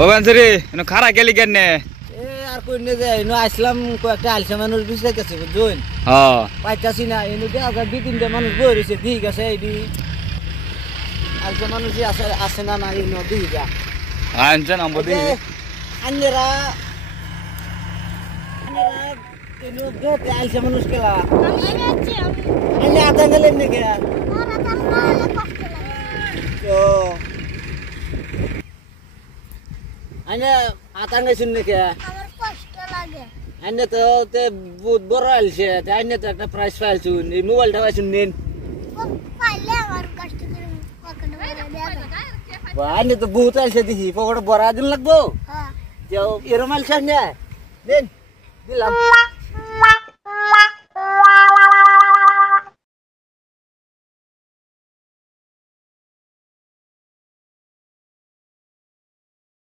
ও বানসরি এনো খারা গেলি কেনে এ আর কই নে যে এনো আসলাম কয়েকটা আলসা মানুষ বিছাইতেছে বুঝুন হ্যাঁ পাইতাছি না এনো দে আগা দুই তিনটা মানুষ বই রইছে ঠিক আছে এইডি আলসা মানুষই আছে না না এনো দিগা আনছেন আমবদি আন্নেরা এনো দে আলসা মানুষ কেলা আন্নে আতা গেলেন নাকি তো আন্নে আতা গেছেন নাকি আন্নে তো তে বহুত বড় আলছে তে আন্নে তো একটা প্রাইজ পাইছুন এই মোবাইলটা পাইছুন নিন আন্নে তো বহুত আলছে দেখি পকেটে বড়া দিন লাগবো এরম আলছে আন্নে দিন দিলাম